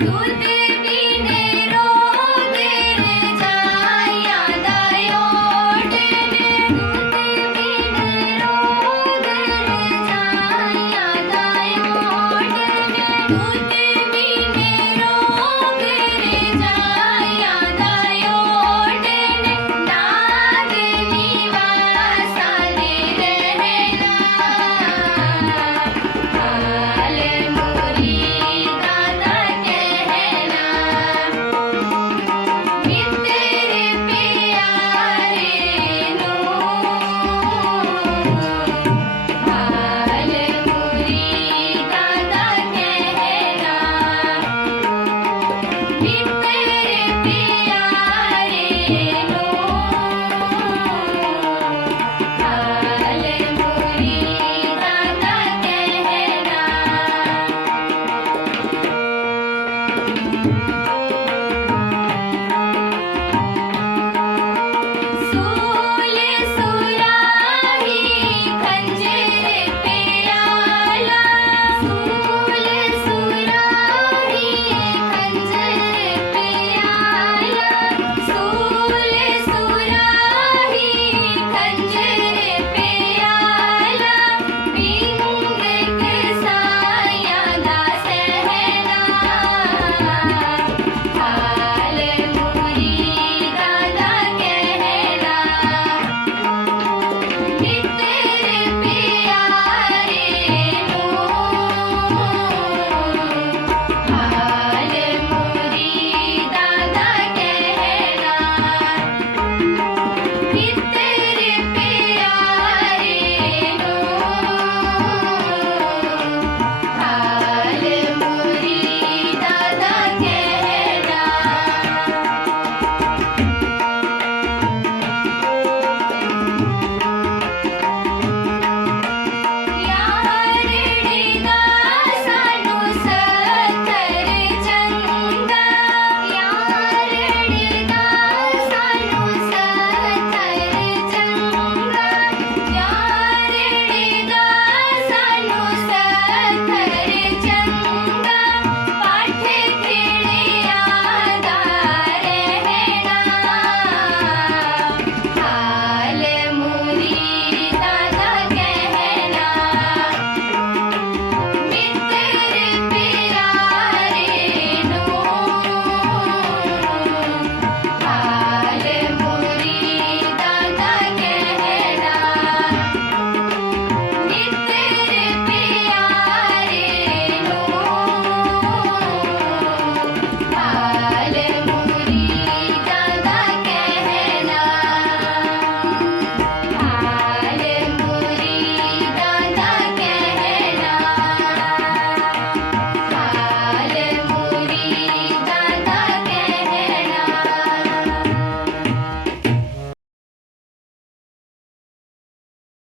good.